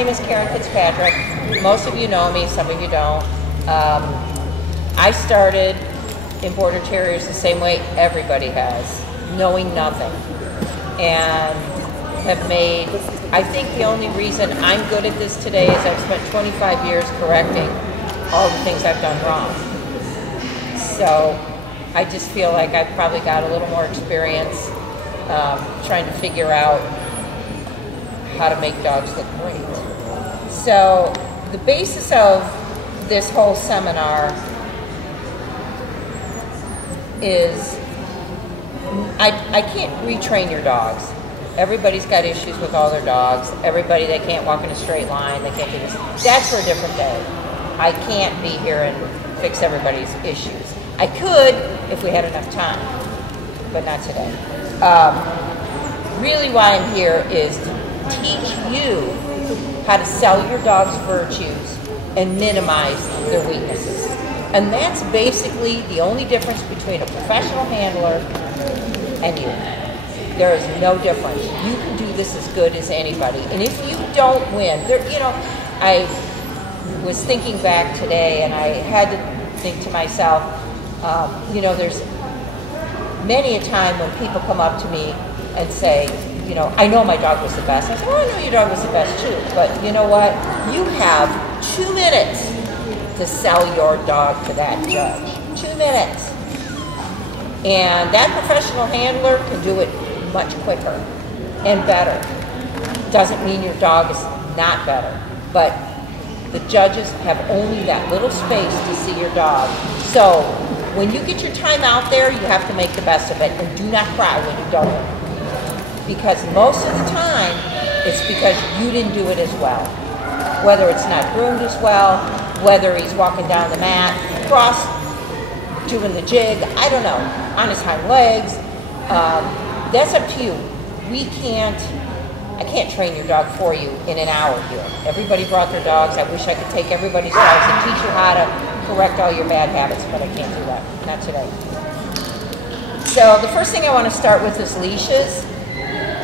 name is Karen Fitzpatrick. Most of you know me, some of you don't. I started in Border Terriers the same way everybody has, knowing nothing. And have made, I think the only reason I'm good at this today is I've spent 25 years correcting all the things I've done wrong. So I just feel like I've probably got a little more experience trying to figure out how to make dogs look great. So the basis of this whole seminar is I can't retrain your dogs. Everybody's got issues with all their dogs. Everybody, they can't walk in a straight line. They can't do this. That's for a different day. I can't be here and fix everybody's issues. I could if we had enough time, but not today. Really why I'm here is to teach you how to sell your dog's virtues and minimize their weaknesses. And that's basically the only difference between a professional handler and you. There is no difference. You can do this as good as anybody. And if you don't win, I was thinking back today and I had to think to myself, there's many a time when people come up to me and say, I know my dog was the best. I said, well, I know your dog was the best too. But you know what? You have 2 minutes to sell your dog to that judge. 2 minutes. And that professional handler can do it much quicker and better. Doesn't mean your dog is not better, but the judges have only that little space to see your dog. So when you get your time out there, you have to make the best of it, and do not cry when you don't. Because most of the time, it's because you didn't do it as well. Whether it's not groomed as well, whether he's walking down the mat, cross, doing the jig, I don't know, on his hind legs. That's up to you. I can't train your dog for you in an hour here. Everybody brought their dogs. I wish I could take everybody's dogs and teach you how to correct all your bad habits, but I can't do that, not today. So the first thing I want to start with is leashes.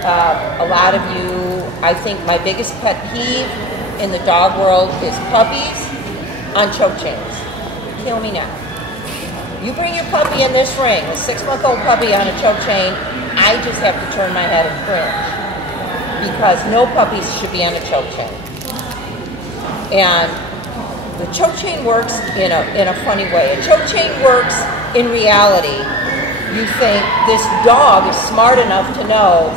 A lot of you, I think my biggest pet peeve in the dog world is puppies on choke chains. Kill me now. You bring your puppy in this ring, a 6-month-old puppy on a choke chain, I just have to turn my head and cringe. Because no puppies should be on a choke chain. And the choke chain works in a funny way. A choke chain works in reality. You think this dog is smart enough to know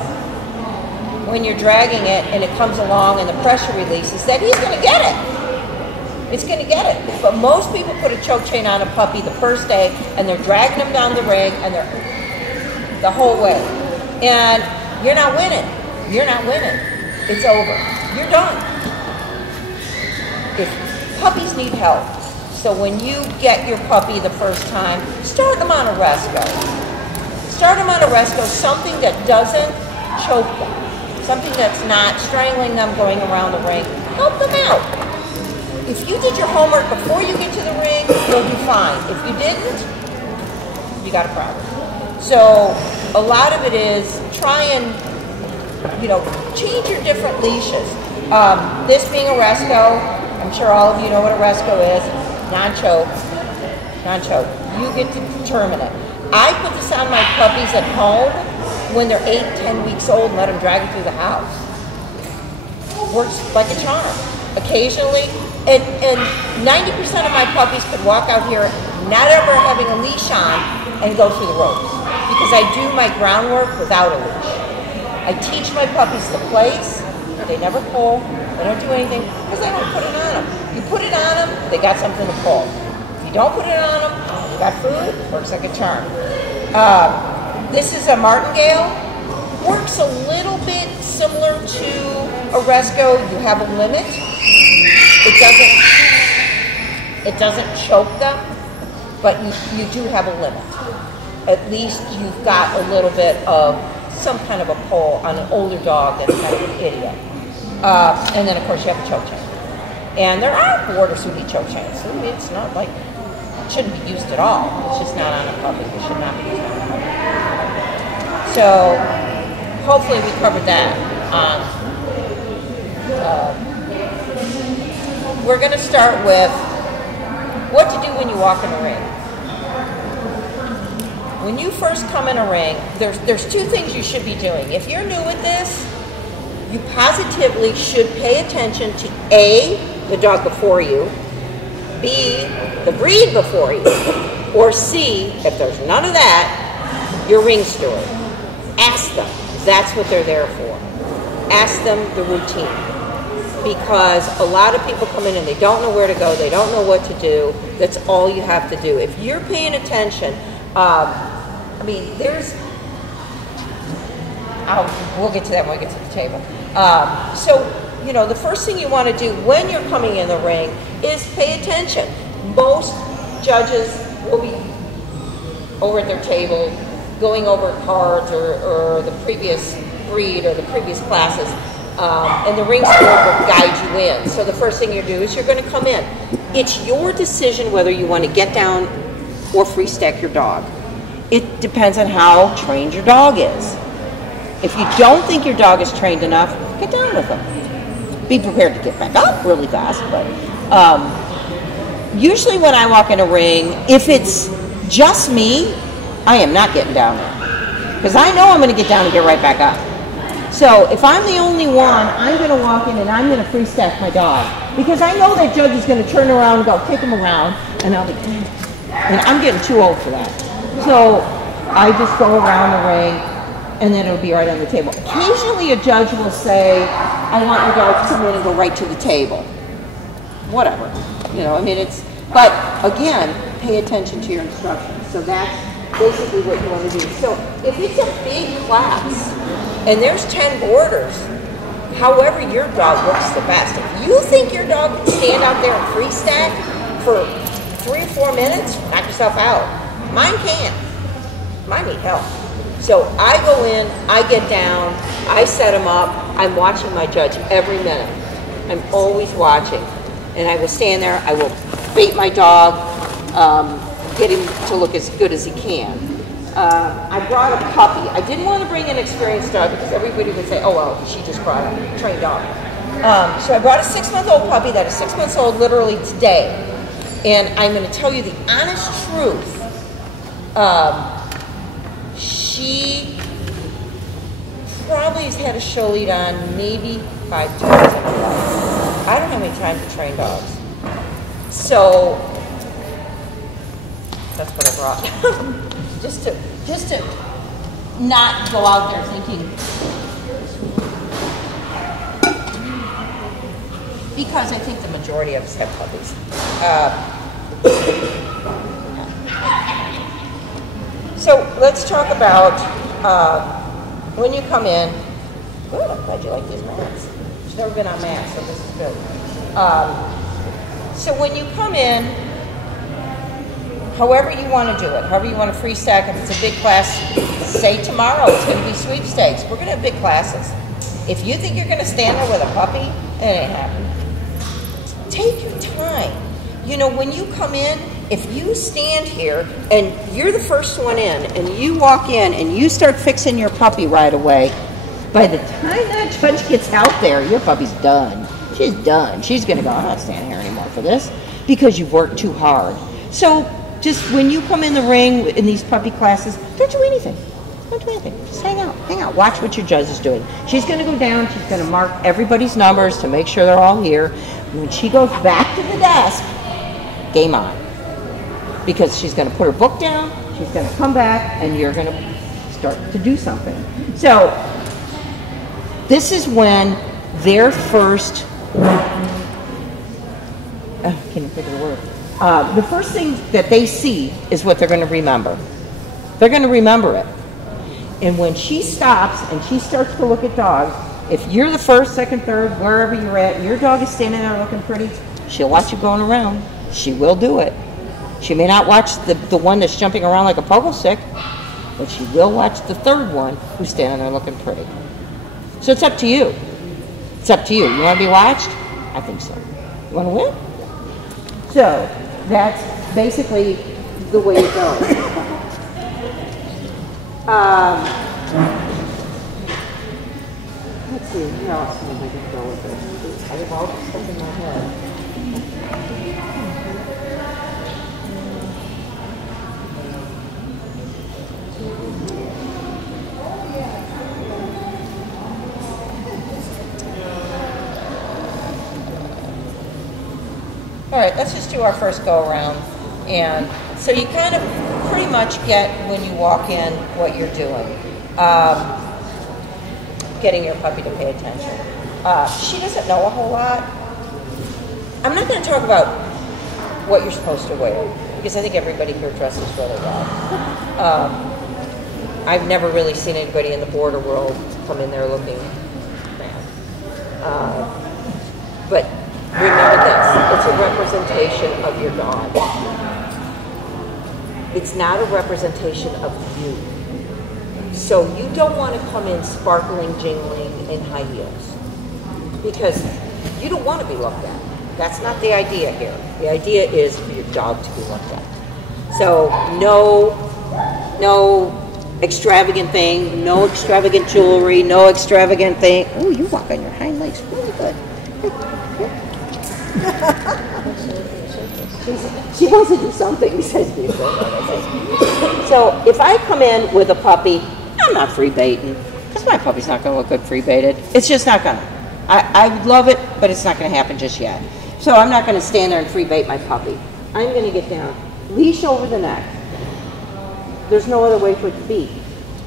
when you're dragging it and it comes along and the pressure releases that he's going to get it. It's going to get it. But most people put a choke chain on a puppy the first day and they're dragging them down the ring and they're the whole way. And you're not winning. You're not winning. It's over. You're done. If puppies need help, so when you get your puppy the first time, start them on a rescue. Start them on a rescue, something that doesn't choke them. Something that's not strangling them going around the ring. Help them out. If you did your homework before you get to the ring, you'll be fine. If you didn't, you got a problem. So a lot of it is try and, change your different leashes. This being a rescue, I'm sure all of you know what a rescue is. Non-choke. Non-choke. You get to determine it. I put this on my puppies at home when they're 8, 10 weeks old and let them drag it through the house. Works like a charm. Occasionally, and 90% of my puppies could walk out here not ever having a leash on and go through the ropes. Because I do my groundwork without a leash. I teach my puppies the place. They never pull. They don't do anything because I don't put it on them. You put it on them, they got something to pull. If you don't put it on them, you got food. Works like a charm. This is a martingale. Works a little bit similar to a rescue. You have a limit. It doesn't choke them, but you do have a limit. At least you've got a little bit of some kind of a pull on an older dog that's kind of an idiot. And then, of course, you have a choke chain. And there are borders who need choke chains. So it's not like it shouldn't be used at all. It's just not on a puppy. It should not be used on a puppy. So hopefully we covered that. we're going to start with what to do when you walk in a ring. When you first come in a ring, there's two things you should be doing. If you're new at this, you positively should pay attention to A, the dog before you, B, the breed before you, or C, if there's none of that, your ring steward. Ask them. That's what they're there for. Ask them the routine. Because a lot of people come in and they don't know where to go, they don't know what to do. That's all you have to do. If you're paying attention, I mean, we'll get to that when we get to the table. So, you know, the first thing you want to do when you're coming in the ring is pay attention. Most judges will be over at their table going over cards or the previous breed or the previous classes, and the ring steward will guide you in. So the first thing you do is you're going to come in. It's your decision whether you want to get down or free stack your dog. It depends on how trained your dog is. If you don't think your dog is trained enough, get down with them. Be prepared to get back up really fast, but usually when I walk in a ring, if it's just me, I am not getting down there. Because I know I'm going to get down and get right back up. So if I'm the only one, I'm going to walk in and I'm going to free stack my dog. Because I know that judge is going to turn around and go, take him around, and I'll be, and I'm getting too old for that. So I just go around the ring, and then it'll be right on the table. Occasionally a judge will say, I want your dog to come in and go right to the table. Whatever. You know, I mean, but again, pay attention to your instructions. So that's basically what you want to do. So if it's a big class, and there's 10 boarders, however your dog works the best. If you think your dog can stand out there and free stack for 3 or 4 minutes, knock yourself out. Mine can't. Mine need help. So I go in, I get down, I set them up, I'm watching my judge every minute. I'm always watching. And I will stand there, I will bait my dog, get him to look as good as he can. I brought a puppy. I didn't want to bring an experienced dog because everybody would say, oh, well, she just brought a trained dog. So I brought a 6-month-old puppy that is 6 months old literally today. And I'm going to tell you the honest truth. She probably has had a show lead on maybe 5 times in her life. I don't have any time to train dogs. So that's what I brought. just to not go out there thinking, because I think the majority of us have puppies. So let's talk about when you come in. Good, I'm glad you like these mats. She's never been on mats, so this is good. So when you come in, however you want to do it, however you want to free stack, if it's a big class, say tomorrow it's going to be sweepstakes. We're going to have big classes. If you think you're going to stand there with a puppy, it ain't happening. Take your time. You know, when you come in, if you stand here and you're the first one in and you walk in and you start fixing your puppy right away, by the time that judge gets out there, your puppy's done. She's done. She's going to go, I'm not standing here anymore for this because you've worked too hard. So just when you come in the ring in these puppy classes, don't do anything. Don't do anything. Just hang out. Hang out. Watch what your judge is doing. She's going to go down. She's going to mark everybody's numbers to make sure they're all here. When she goes back to the desk, game on. Because she's going to put her book down, she's going to come back, and you're going to start to do something. So this is when their first, can't even think of the word. The first thing that they see is what they're going to remember. They're going to remember it. And when she stops and she starts to look at dogs, if you're the first, second, third, wherever you're at, and your dog is standing there looking pretty, she'll watch you going around. She will do it. She may not watch the one that's jumping around like a pogo stick, but she will watch the third one who's standing there looking pretty. So it's up to you. It's up to you. You want to be watched? I think so. You want to win? So that's basically the way it goes. Let's see, how else can we go with this? I have all this stuff in my head. All right, let's just do our first go around. And so you kind of pretty much get when you walk in what you're doing. Getting your puppy to pay attention. She doesn't know a whole lot. I'm not going to talk about what you're supposed to wear because I think everybody here dresses really well. I've never really seen anybody in the border world come in there looking bad. But remember this, it's a representation of your dog. It's not a representation of you. So you don't want to come in sparkling, jingling, in high heels because you don't want to be looked at. That's not the idea here. The idea is for your dog to be looked at. So no extravagant thing, no extravagant jewelry, no extravagant thing. Oh, you walk on your hind legs really good. She wants to do something besides be So if I come in with a puppy, I'm not free baiting because my puppy's not going to look good free baited. It's just not going to. I would love it, but it's not going to happen just yet. So I'm not going to stand there and free bait my puppy. I'm going to get down, leash over the neck. There's no other way for it to be.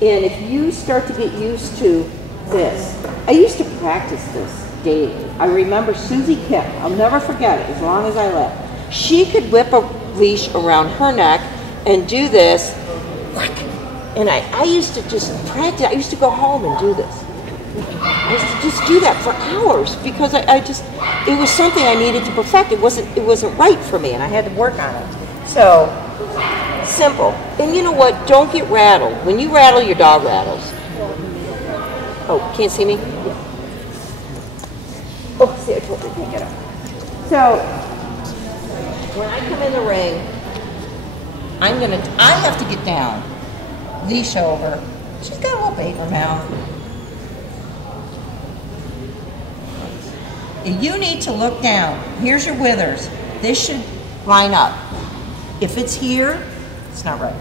And if you start to get used to this, I used to practice this daily. I remember Susie Kipp, I'll never forget it as long as I live. She could whip a leash around her neck and do this. And I used to just practice. I used to go home and do this. I used to just do that for hours because it was something I needed to perfect. It wasn't right for me and I had to work on it. So, simple. And you know what? Don't get rattled. When you rattle, your dog rattles. Oh, can't see me? Oh, see, I totally can't get up. So, when I come in the ring, I have to get down, leash over. She's got a little bait in her mouth. You need to look down. Here's your withers. This should line up. If it's here, it's not right.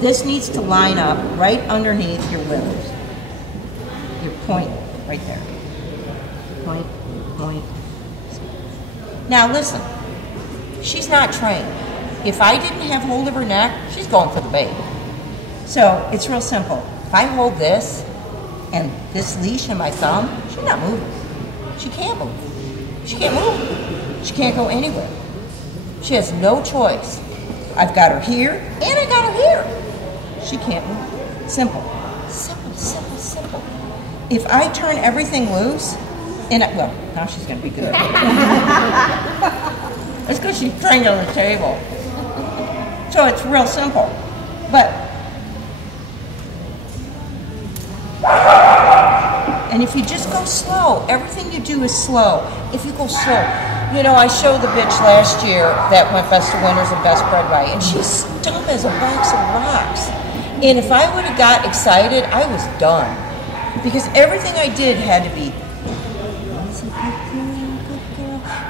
This needs to line up right underneath your withers. Your point right there. Point, point. Now listen, she's not trained. If I didn't have hold of her neck, she's going for the bait. So it's real simple. If I hold this and this leash in my thumb, she's not moving. She can't move. She can't move. She can't go anywhere. She has no choice. I've got her here and I got her here. She can't move. Simple. Simple, simple, simple. If I turn everything loose, well, now she's going to be good. It's because she's trained on the table. So it's real simple. But, and if you just go slow, everything you do is slow. If you go slow, you know, I showed the bitch last year that went best of winners and best bred right, and she's dumb as a box of rocks. And if I would have got excited, I was done. Because everything I did had to be,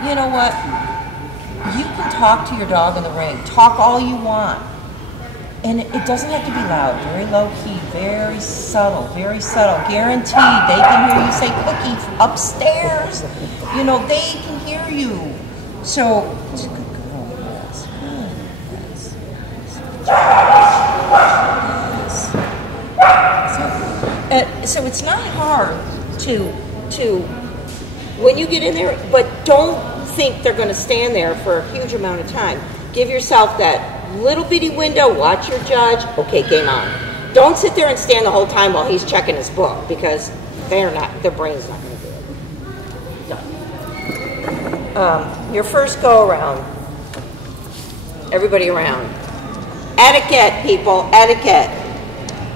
you know what? You can talk to your dog in the ring. Talk all you want. And it doesn't have to be loud. Very low key. Very subtle. Very subtle. Guaranteed they can hear you say cookie upstairs. You know, they can hear you. So, it's a good girl. Yes. Yes. So it's not hard to when you get in there, but don't think they're going to stand there for a huge amount of time. Give yourself that little bitty window, watch your judge, okay, game on. Don't sit there and stand the whole time while he's checking his book because their brain's not going to do it. Done. Your first go around, everybody around. Etiquette, people, etiquette.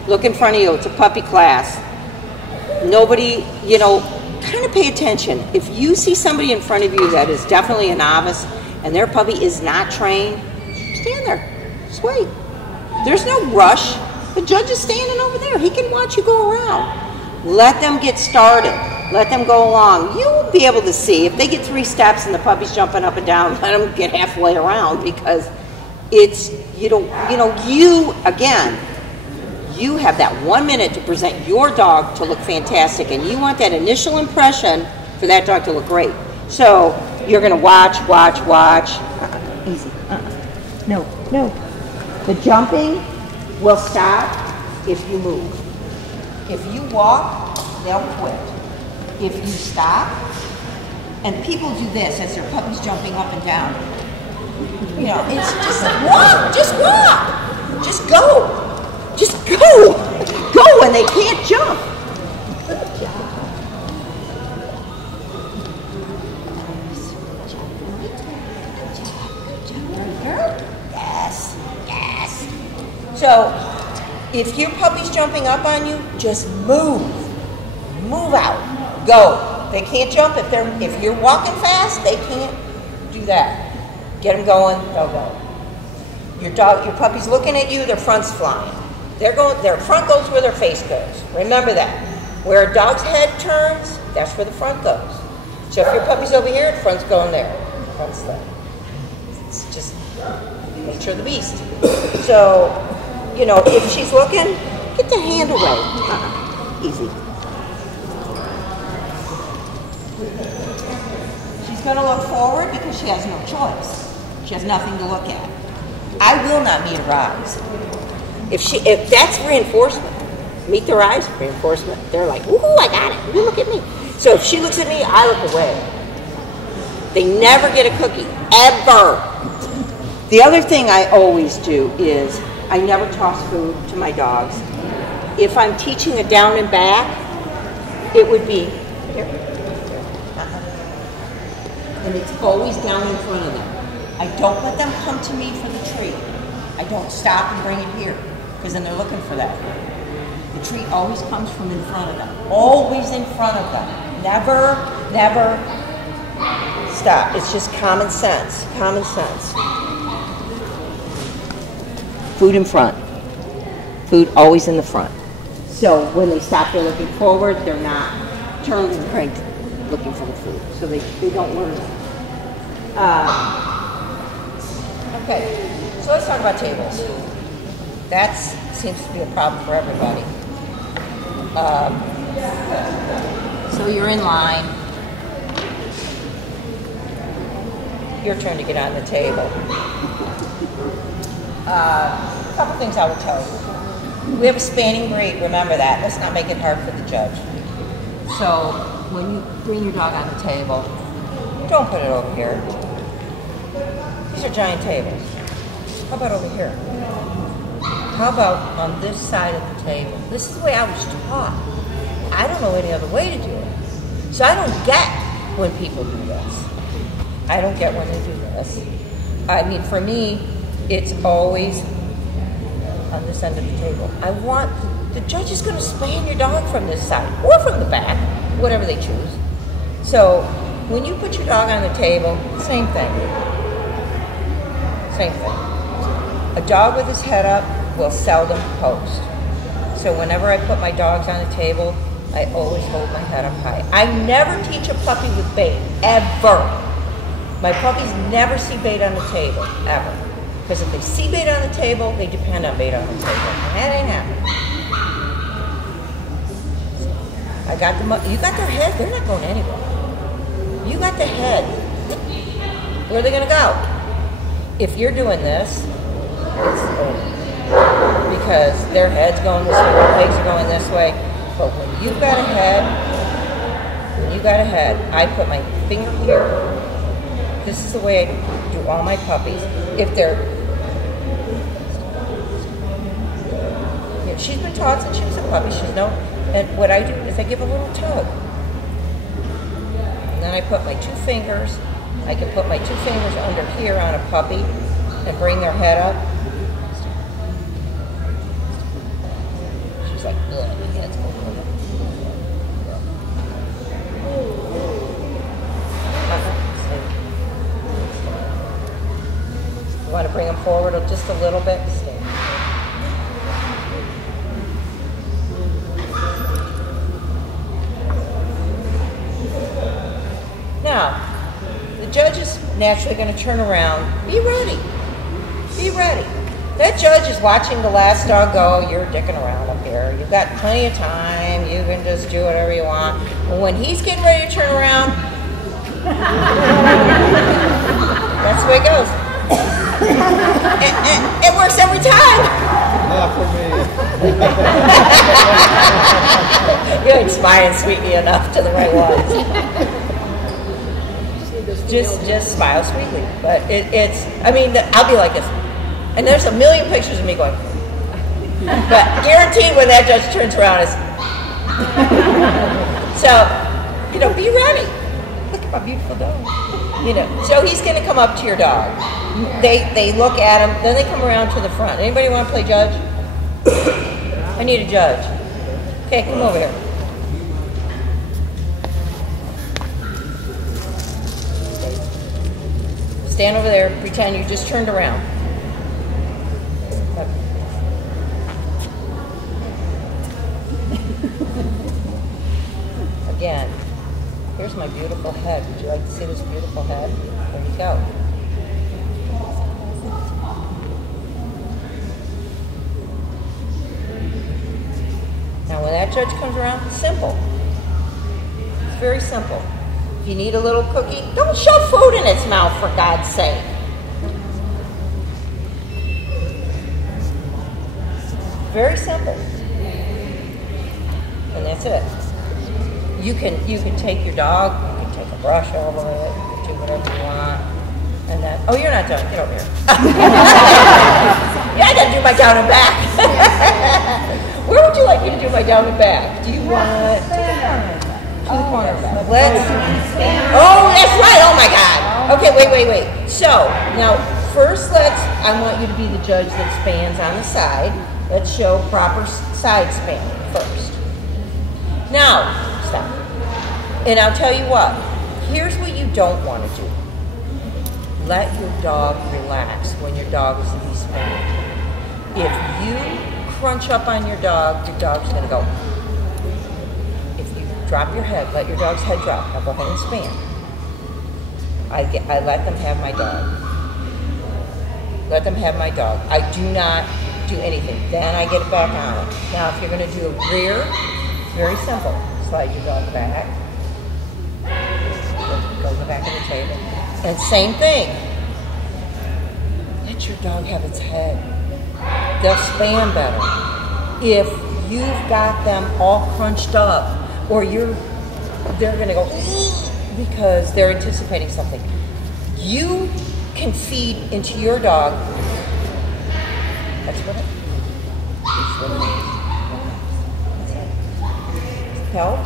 Look in front of you, it's a puppy class. Nobody, you know, kind of pay attention. If you see somebody in front of you that is definitely a novice and their puppy is not trained, stand there. Just wait. There's no rush. The judge is standing over there. He can watch you go around. Let them get started. Let them go along. You'll be able to see if they get 3 steps and the puppy's jumping up and down, let them get halfway around, because it's, you have that 1 minute to present your dog to look fantastic, and you want that initial impression for that dog to look great. So you're going to watch. Easy. No. The jumping will stop if you move. If you walk, they'll quit. If you stop, and people do this as their puppy's jumping up and down. You know, it's just walk, just go. Just go when they can't jump. Good job. Yes. So, if your puppy's jumping up on you, just move out, go. They can't jump if you're walking fast. They can't do that. Get them going, they'll go. Your puppy's looking at you. Their front's flying. Their front goes where their face goes. Remember that. Where a dog's head turns, that's where the front goes. So if your puppy's over here, the front's going there. Front's there. It's just nature of the beast. So, if she's looking, get the hand away. Easy. She's going to look forward because she has no choice. She has nothing to look at. I will not meet her eyes. If that's reinforcement, meet their eyes, reinforcement. They're like, woohoo, I got it. You look at me. So if she looks at me, I look away. They never get a cookie, ever. The other thing I always do is I never toss food to my dogs. If I'm teaching a down and back, it would be here. And it's always down in front of them. I don't let them come to me for the treat. I don't stop and bring it here, because then they're looking for that. The treat always comes from in front of them. Always in front of them. Never stop. It's just common sense. Common sense. Food in front. Food always in the front. So when they stop, they're looking forward. They're not turned and cranked looking for the food. So they don't learn. Okay, so let's talk about tables. That seems to be a problem for everybody. So you're in line. Your turn to get on the table. A couple things I will tell you. We have a spanning breed, remember that. Let's not make it hard for the judge. So when you bring your dog on the table, don't put it over here. These are giant tables. How about over here? How about on this side of the table? This is the way I was taught. I don't know any other way to do it. So I don't get when people do this. I don't get when they do this. I mean, for me, it's always on this end of the table. The judge is going to span your dog from this side or from the back, whatever they choose. So when you put your dog on the table, same thing. Same thing. A dog with his head up will seldom post. So whenever I put my dogs on the table, I always hold my head up high. I never teach a puppy with bait, ever. My puppies never see bait on the table, ever. Because if they see bait on the table, they depend on bait on the table. And that ain't happening. You got their head, they're not going anywhere. You got the head. Where are they going to go? If you're doing this, it's over. Because their head's going this way, their legs are going this way. But when you've got a head, I put my finger here. This is the way I do all my puppies. If they're... She's been taught since she was a puppy. She's no... And what I do is I give a little tug. And then I put my two fingers. I can put my two fingers under here on a puppy and bring their head up. She's like, ugh, my head's over. You want to bring them forward just a little bit? Stay. naturally going to turn around. Be ready. Be ready. That judge is watching the last dog go, you're dicking around up here. You've got plenty of time. You can just do whatever you want. But when he's getting ready to turn around, that's the way it goes. It works every time. Not for me. You ain't smiling sweetly enough to the right ones. Just smile sweetly. But it's, I mean, I'll be like this. And there's a million pictures of me going. But guaranteed when that judge turns around is. So, be ready. Look at my beautiful dog. So he's going to come up to your dog. They look at him, then they come around to the front. Anybody want to play judge? I need a judge. Okay, come over here. Stand over there, pretend you just turned around. Again, here's my beautiful head. Would you like to see this beautiful head? There you go. Now when that judge comes around, it's simple. It's very simple. If you need a little cookie, don't shove food in its mouth, for God's sake. Very simple. And that's it. You can take your dog, you can take a brush over it, you can do whatever you want. And then, oh, you're not done. Get over here. Yeah, I gotta do my down and back. Where would you like me to do my down and back? Do you want to the corner? Let's. Oh, that's right. Oh my God. Okay, wait. So now, first, I want you to be the judge that spans on the side. Let's show proper side spanning first. Now, stop. And I'll tell you what. Here's what you don't want to do. Let your dog relax when your dog is de-spanned. If you crunch up on your dog's going to go. If you drop your head, let your dog's head drop. Now go ahead and span. I let them have my dog. Let them have my dog. I do not do anything. Then I get it back on it. Now if you're going to do a rear, very simple. Slide your dog back. Go back to the table. And same thing. Let your dog have its head. They'll span better. If you've got them all crunched up, or they're going to go because they're anticipating something. You can feed into your dog. That's what it is. Held.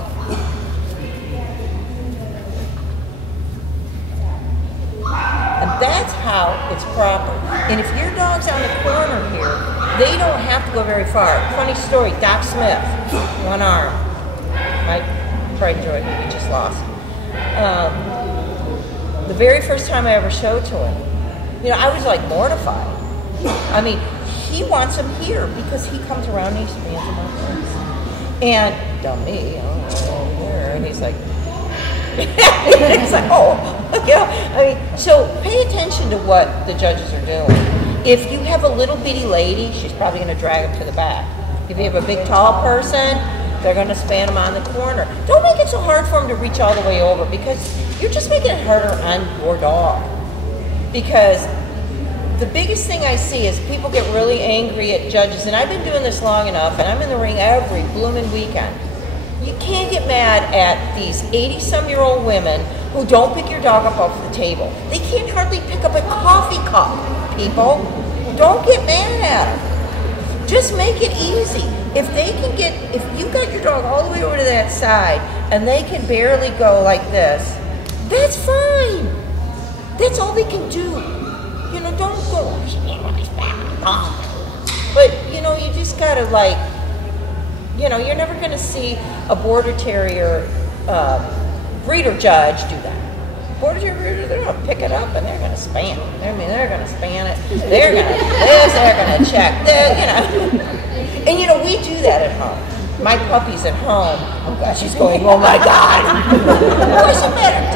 And that's how it's proper. And if your dog's on the corner here, they don't have to go very far. Funny story, Doc Smith, one arm. My pride and joy, he just lost. The very first time I ever showed to him, I was like mortified. I mean, he wants him here because he comes around and he spans him like this. And, dummy, and he's like, it's like, oh, so pay attention to what the judges are doing. If you have a little bitty lady, she's probably going to drag him to the back. If you have a big tall person, they're going to span them on the corner. Don't make it so hard for them to reach all the way over because you're just making it harder on your dog. Because the biggest thing I see is people get really angry at judges, and I've been doing this long enough, and I'm in the ring every blooming weekend. You can't get mad at these 80-some-year-old women who don't pick your dog up off the table. They can't hardly pick up a coffee cup, people. Don't get mad at them. Just make it easy. If you got your dog all the way over to that side, and they can barely go like this, that's fine. That's all they can do. Don't go, but, you just gotta you're never gonna see a Border Terrier breeder judge do that. Border Terrier, they're gonna pick it up and they're gonna span it. They're gonna span it. They're gonna this, they're gonna check this, And we do that at home. My puppy's at home. Oh gosh, she's going, oh my God. What's the matter?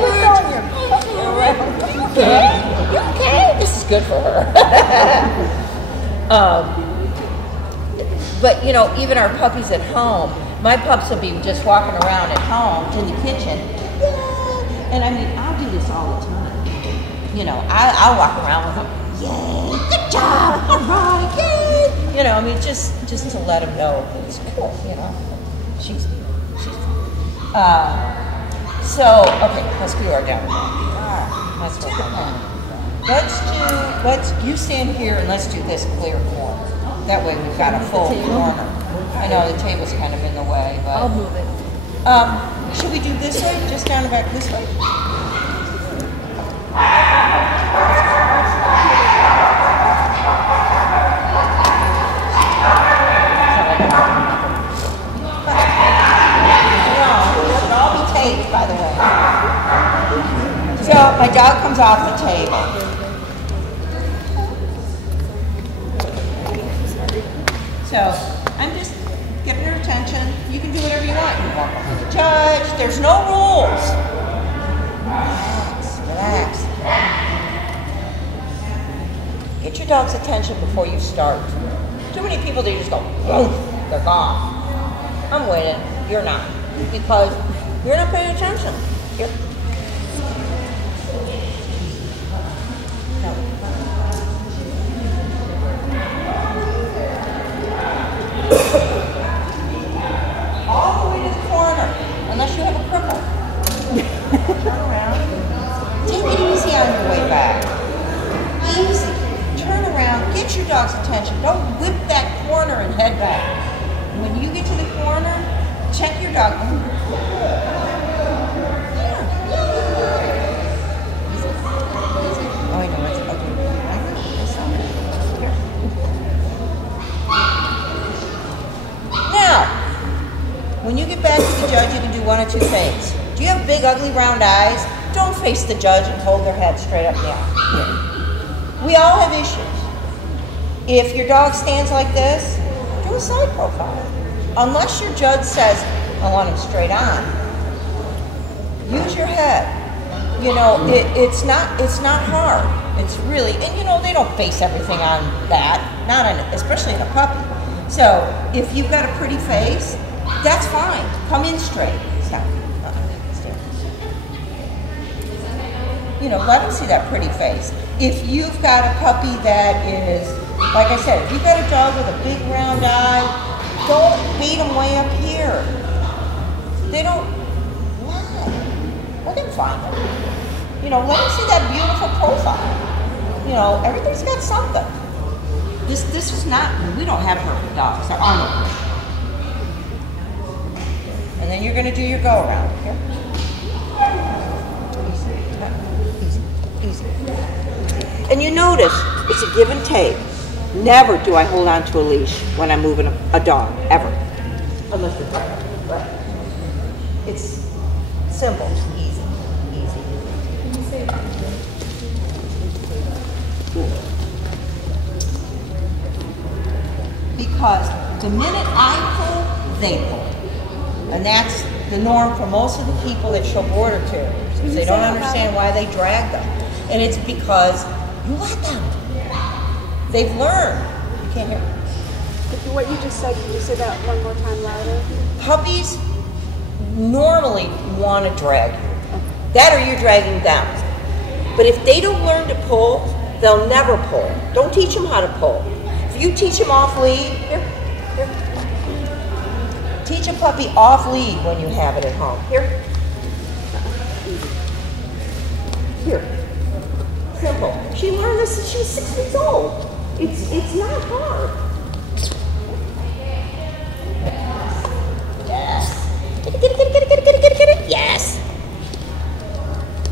Are you okay? You okay? This is good for her. But, you know, even our puppies at home, my pups will be just walking around at home in the kitchen. Yeah. And I mean, I'll do this all the time. You know, I'll walk around with them. Yay, good job, all right, yay. You know, I mean, just to let them know it's cool, you know. She's so, okay, let's do our down. Let's work on that. You stand here and let's do this clear corner. That way we've got a full corner. I know the table's kind of in the way, but. I'll move it. Should we do this way, just down and back this way? By the way. So my dog comes off the table. So I'm just getting her attention. You can do whatever you want. You walk over the judge. There's no rules. Relax. Get your dog's attention before you start. Too many people, they just go, boom, they're gone. I'm winning. You're not. Because you're not paying attention. Here. No. All the way to the corner, unless you have a cripple. Turn around. Take it easy on your way back. Easy. Turn around. Get your dog's attention. Don't whip that corner and head back. When you get to the corner, check your dog. Oh, I know it's okay. Now, when you get back to the judge, you can do one of two things. Do you have big, ugly, round eyes? Don't face the judge and hold their head straight up down. We all have issues. If your dog stands like this, do a side profile. Unless your judge says, I want him straight on, use your head. You know, it's not hard. It's really, and you know, they don't base everything on that, especially in a puppy. So if you've got a pretty face, that's fine. Come in straight. Stop. You know, let them see that pretty face. If you've got a puppy that is, like I said, if you've got a dog with a big round eye, don't beat them way up here. They don't, why? Let them find them. You know, let them see that beautiful profile. You know, everybody's got something. This is not, we don't have perfect dogs. There are no perfect. And then you're going to do your go around. Here. Easy. And you notice, it's a give and take. Never do I hold on to a leash when I'm moving a dog, ever. Unless you're trying, right? It's simple, easy. Because the minute I pull, they pull. And that's the norm for most of the people that show Border Terriers. Because they don't understand why they drag them. And it's because you let them. They've learned. You can't hear me. What you just said, can you say that one more time louder? Puppies normally want to drag you. That or you're dragging them. But if they don't learn to pull, they'll never pull. Don't teach them how to pull. If you teach them off lead, here. Teach a puppy off lead when you have it at home. Here. Simple. She learned this since she was 6 weeks old. It's not hard. Yes. Get it. Yes.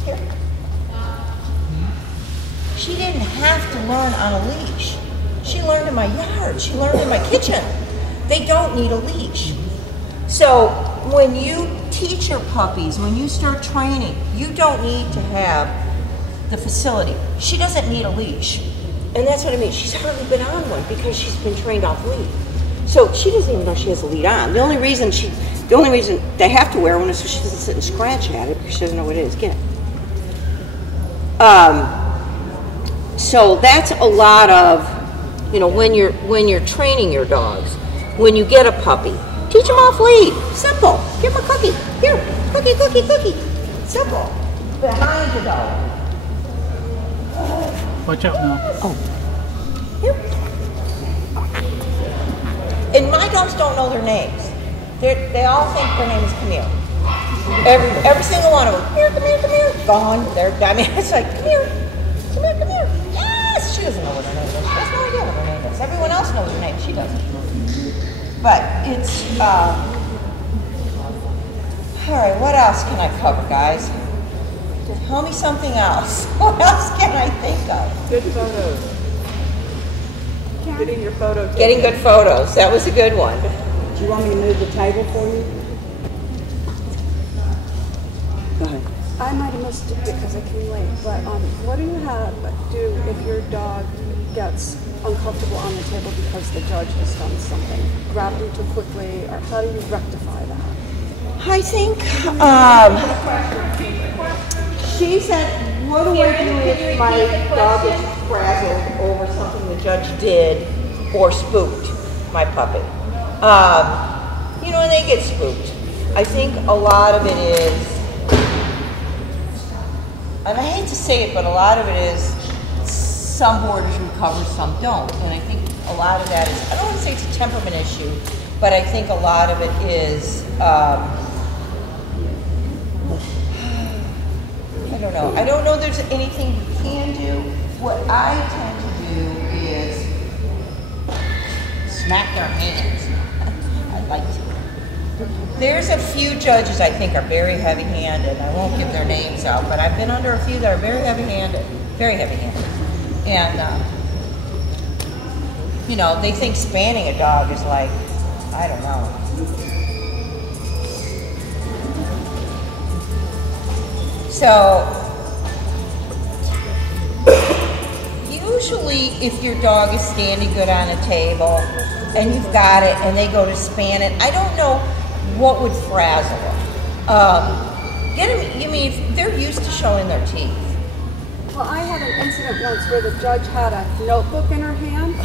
Here. She didn't have to learn on a leash. She learned in my yard. She learned in my kitchen. They don't need a leash. So when you teach your puppies, when you start training, you don't need to have the facility. She doesn't need a leash. And that's what I mean. She's hardly been on one because she's been trained off lead. So she doesn't even know she has a lead on. The only reason they have to wear one is so she doesn't sit and scratch at it because she doesn't know what it is. Get it. So that's a lot of, you know, when you're training your dogs. When you get a puppy, teach them off lead. Simple. Give them a cookie. Here, cookie, cookie, cookie. Simple. Behind the dog. Watch out now. Oh. Here. And my dogs don't know their names. They all think their name is Camille. Every single one of them. Here, come here, come here. Gone. I mean, it's like, come here. Come here, come here. Yes! She doesn't know what her name is. She has no idea what her name is. Everyone else knows her name. She doesn't. But it's, all right, what else can I cover, guys? Tell me something else. What else can I think of? Good photos. Getting your photo taken. Getting good photos. That was a good one. Do you want me to move the table for you? Go ahead. I might have missed it because I came late, but what do you do if your dog gets uncomfortable on the table because the judge has done something? Grab them too quickly, or how do you rectify that? I think, she said, what do I do if my dog is frazzled over something the judge did or spooked my puppy? You know, and they get spooked. I think a lot of it is, and I hate to say it, but a lot of it is some boarders recover, some don't. And I think a lot of that is, I don't want to say it's a temperament issue, but I think a lot of it is, I don't know. I don't know there's anything you can do. What I tend to do is smack their hands. I'd like to. There's a few judges I think are very heavy-handed. I won't give their names out, but I've been under a few that are very heavy-handed. Very heavy-handed. And, you know, they think spanning a dog is like, I don't know. So, usually if your dog is standing good on a table and you've got it and they go to span it, I don't know what would frazzle them. You mean, if they're used to showing their teeth. Well, I had an incident once where the judge had a notebook in her hand,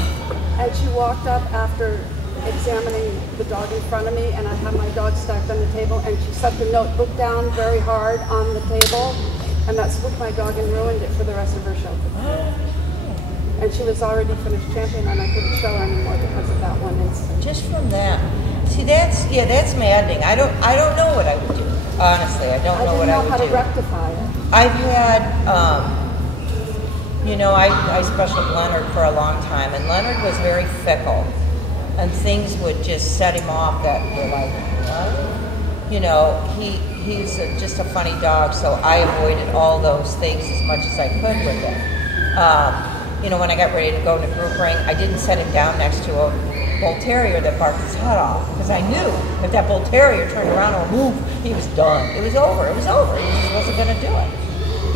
and she walked up after examining the dog in front of me, and I had my dog stacked on the table, and she set the notebook down very hard on the table, and that spooked my dog and ruined it for the rest of her show. And she was already finished champion, and I couldn't show her anymore because of that one incident. Just from that. See, that's maddening. I don't know what I would do. Honestly, I don't know what I would do. I didn't know how to rectify it. I've had, you know, I specialed Leonard for a long time, and Leonard was very fickle, and things would just set him off that were like, what? You know, he's just a funny dog, so I avoided all those things as much as I could with him. You know, when I got ready to go to group ring, I didn't set him down next to a Bull Terrier that barked his head off, because I knew if that Bull Terrier turned around or moved, he was done. It was over. It was over. He just wasn't going to do it.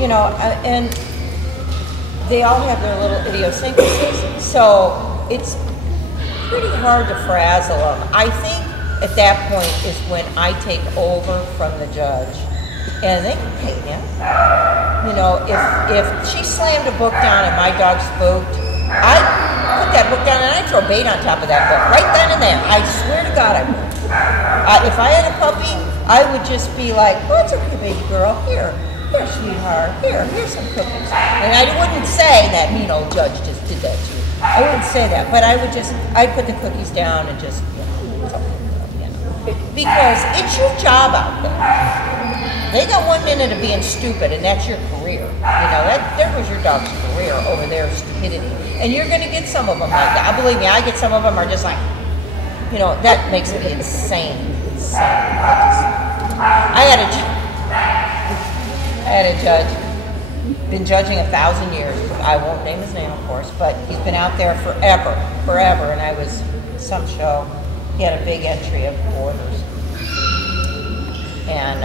You know, and they all have their little idiosyncrasies, so it's pretty hard to frazzle them. I think at that point is when I take over from the judge, and they can pay him. You know, if she slammed a book down and my dog spooked, I put that book down and I throw bait on top of that book right then and there. I swear to God I would. If I had a puppy, I would just be like, oh, it's okay, baby girl. Here, sweetheart. Here's some cookies. And I wouldn't say that mean old judge just did that to you. I wouldn't say that, but I'd put the cookies down and just, you know, because it's your job out there. They got 1 minute of being stupid, and that's your career. You know, there was your dog's career over there, stupidity. And you're going to get some of them like that. Believe me, I get some of them are just like, you know, that makes me insane. I had a judge, been judging 1,000 years. I won't name his name, of course, but he's been out there forever. And I was some show. He had a big entry of borders, and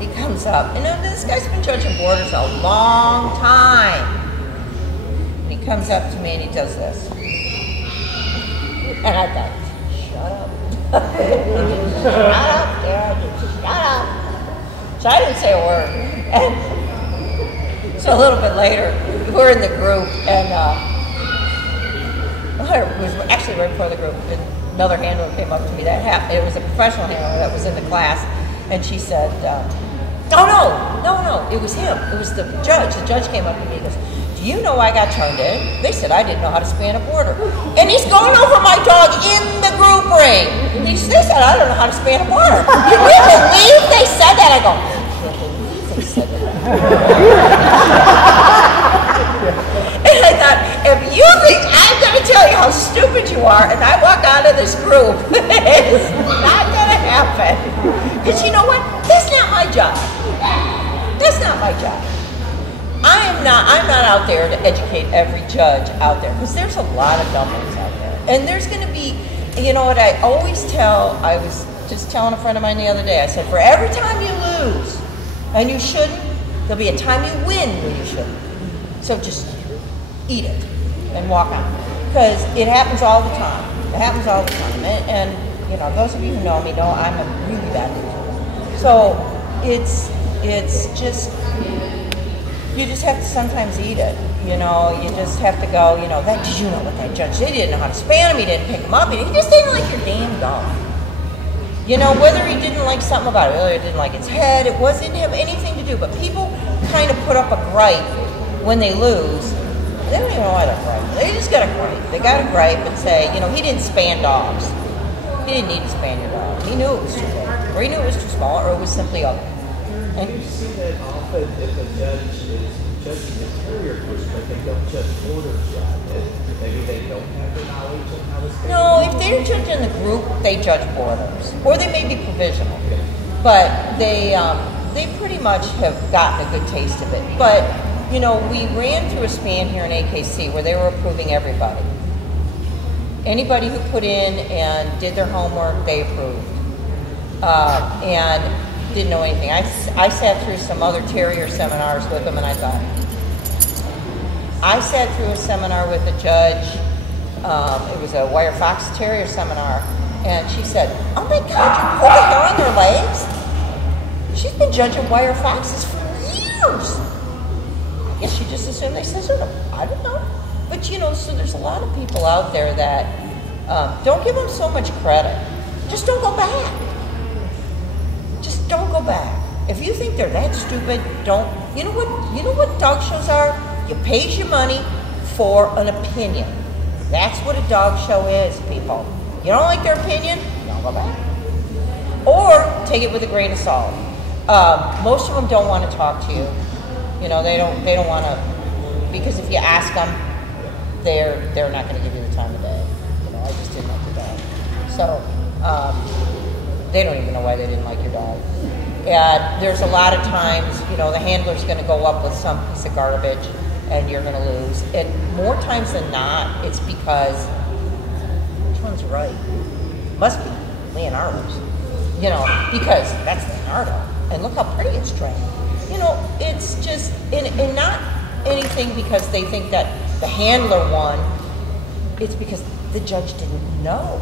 he comes up, and this guy's been judging borders a long time. And he comes up to me and he does this, and I thought, shut up. Shut up, Dad. Shut up. So I didn't say a word. And So a little bit later, we're in the group, and it was actually right before the group, and another handler came up to me. It was a professional handler that was in the class, and she said, no, it was him. It was the judge. The judge came up to me and goes, do you know I got turned in? They said I didn't know how to span a border. And he's going over my dog in the group ring. They said I don't know how to span a border. You can't believe they said that? I go, I can't believe they said that. And I thought, if you think I'm going to tell you how stupid you are, and I walk out of this group, it's not going to happen. Because you know what? That's not my job. That's not my job. I'm not out there to educate every judge out there, because there's a lot of dumb ones out there. And there's going to be, you know what I always tell, I was just telling a friend of mine the other day, I said, for every time you lose, and you shouldn't, there'll be a time you win when you shouldn't. So just eat it and walk on. Because it happens all the time. It happens all the time. And you know, those of you who know me know I'm a really bad loser. So it's just, you just have to sometimes eat it. You know, you just have to go, you know, did you know what that judge did? He didn't know how to span him, he didn't pick him up, he just didn't like your damn dog. You know, whether he didn't like something about it, whether he didn't like its head, it wasn't have anything to do. But people kind of put up a gripe when they lose. They don't even know why they're griping. They just got a gripe. They got a gripe and say, you know, he didn't span dogs. He didn't need to span your dog. He knew it was too big, or he knew it was too small, or it was simply ugly. And you see that often if a judge is judging the terrier group, but they don't judge borders yet. Maybe they don't have the knowledge of how to span. No, if they're judging the group, they judge borders, or they may be provisional, but they pretty much have gotten a good taste of it. But you know, we ran through a span here in AKC where they were approving everybody. Anybody who put in and did their homework, they approved, and didn't know anything. I sat through some other terrier seminars with them, and I thought, I sat through a seminar with a judge. It was a wire fox terrier seminar, and she said, "Oh my God, you pull the hair on their legs?" She's been judging wire foxes for years. I guess she just assumed they scissored them. I don't know. But you know, so there's a lot of people out there that don't give them so much credit. Just don't go back. Just don't go back. If you think they're that stupid, don't. You know what dog shows are? You pays your money for an opinion. That's what a dog show is, people. You don't like their opinion? Don't go back. Or take it with a grain of salt. Most of them don't want to talk to you. You know, they don't want to, because if you ask them, they're not going to give you the time of day. You know, I just didn't like your dog. So they don't even know why they didn't like your dog. And there's a lot of times, you know, the handler's going to go up with some piece of garbage and you're going to lose. And more times than not, it's because, which one's right? Must be Leonardo's. You know, because that's Leonardo. And look how pretty it's trained. You know, it's just, and not anything because they think that the handler won. It's because the judge didn't know.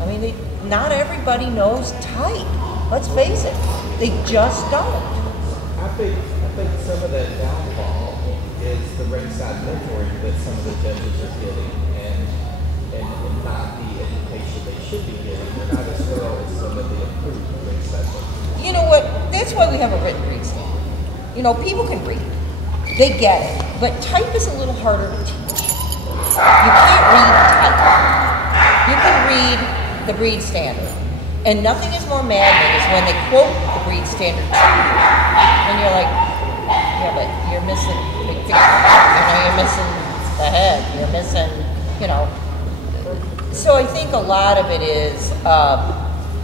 I mean, not everybody knows type. Let's face it, they just don't. I think some of that downfall is the ringside mentoring that some of the judges are getting, and not the education they should be getting. They're not as thorough as some of the improved ringside mentoring. You know what? That's why we have a written read standard. You know, people can read. They get it. But type is a little harder to teach. You can't read type. You can read the breed standard. And nothing is more maddening is when they quote the breed standard to you. And you're like, yeah, but you're missing the big picture. You know, you're missing the head. You're missing, you know. So I think a lot of it is,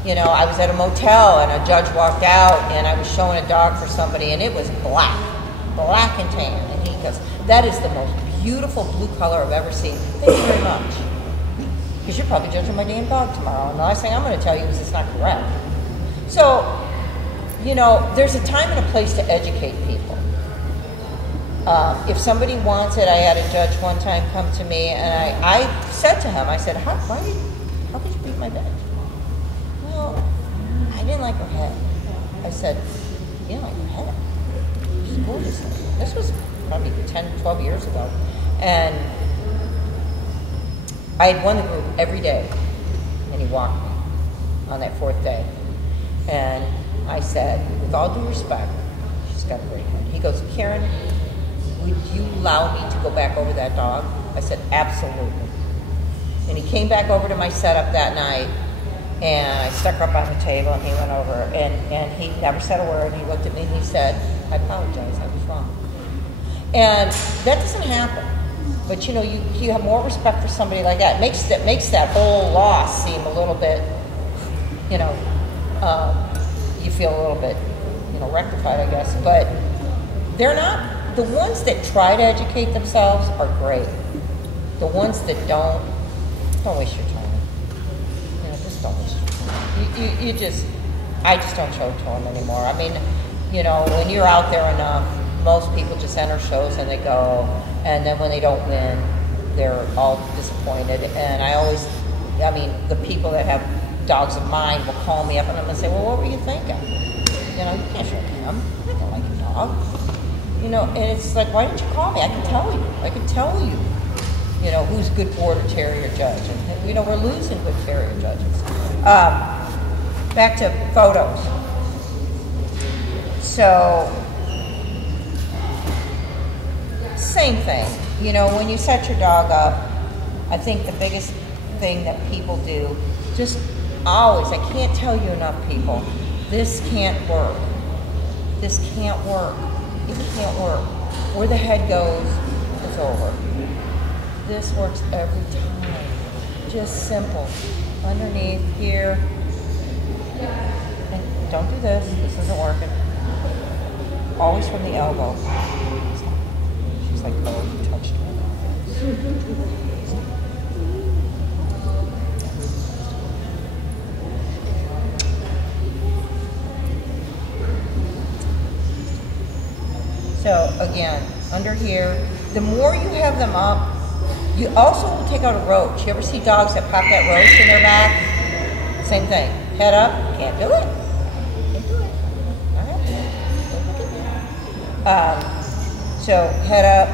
you know, I was at a motel and a judge walked out and I was showing a dog for somebody and it was black and tan. And he goes, that is the most beautiful blue color I've ever seen. Thank you very much. Because you're probably judging my damn dog tomorrow. And the last thing I'm going to tell you is it's not correct. So, you know, there's a time and a place to educate people. If somebody wants it, I had a judge one time come to me and I said to him, I said, how could you beat my bed? Well, I didn't like her head. I said, you didn't like her head? She's gorgeous. This was probably 10, 12 years ago. And I had won the group every day, and he walked me on that 4th day. And I said, with all due respect, she's got a great one. He goes, Karen, would you allow me to go back over that dog? I said, absolutely. And he came back over to my setup that night, and I stuck her up on the table, and he went over, and he never said a word. He looked at me, and he said, I apologize, I was wrong. And that doesn't happen. But, you know, you have more respect for somebody like that. It makes that whole loss seem a little bit, you know, you feel a little bit, you know, rectified, I guess. But they're not, the ones that try to educate themselves are great. The ones that don't waste your time. You know, just don't waste your time. I just don't show it to them anymore. I mean, you know, when you're out there enough, most people just enter shows and they go, and then when they don't win, they're all disappointed. And I mean, the people that have dogs of mine will call me up and I'm going to say, well, what were you thinking? You know, you can't show him. I don't like your dog. You know, and it's like, why didn't you call me? I can tell you. You know, who's good Border Terrier judge. And, you know, we're losing good Terrier judges. Back to photos. So, same thing. You know, when you set your dog up, I think the biggest thing that people do, just always, I can't tell you enough, people, this can't work. This can't work. It can't work. Where the head goes, it's over. This works every time. Just simple. Underneath here. And don't do this. This isn't working. Always from the elbow. She's like, oh, you touched me. So again, under here, the more you have them up, you also will take out a roach. You ever see dogs that pop that roach in their back? Same thing. Head up, can't do it. Can't do it. All right. So head up,